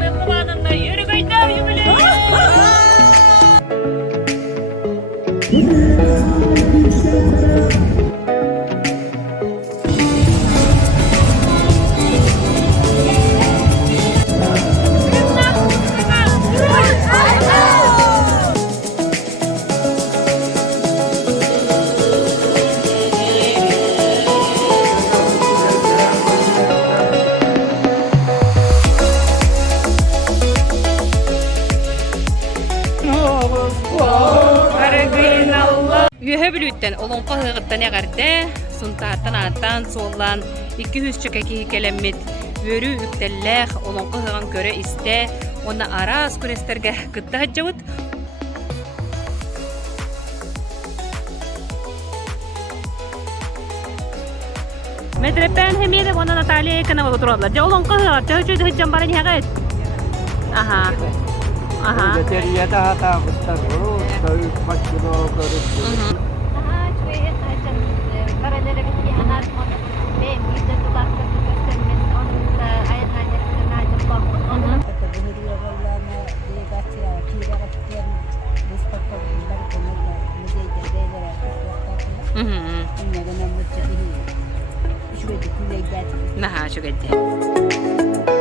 ben babanınla yürü kayda yürü. Yühe bilütten olonqa hığıttan eğerde, suntaattan aattan soğulan 200 çökeki kelemmit vörü üktelleğ olonqa hığan köre iste, ona aras küresterge gıtta hacavut. Medrepen hemiyede ona Natalia'ya kanava götürüyorlar. Ja olonqa hığar, ja hücüydü hıccam bana niye gayet? Aha. Aha. Veteriyata hata kutlar o, tabii başını görüp. Aha, şuraya taşım. Karelere bir anlatmadı. Benim yüzde dolarsa göstermesi. Onun da ayetlerine kırnacım bakın. Kata behiriya wallana de gatira kira gatiyam mustafa bar kono mujhe jadela rakta inna gana mucce bihi. Şuraya kulay gat. Nah, şu gede.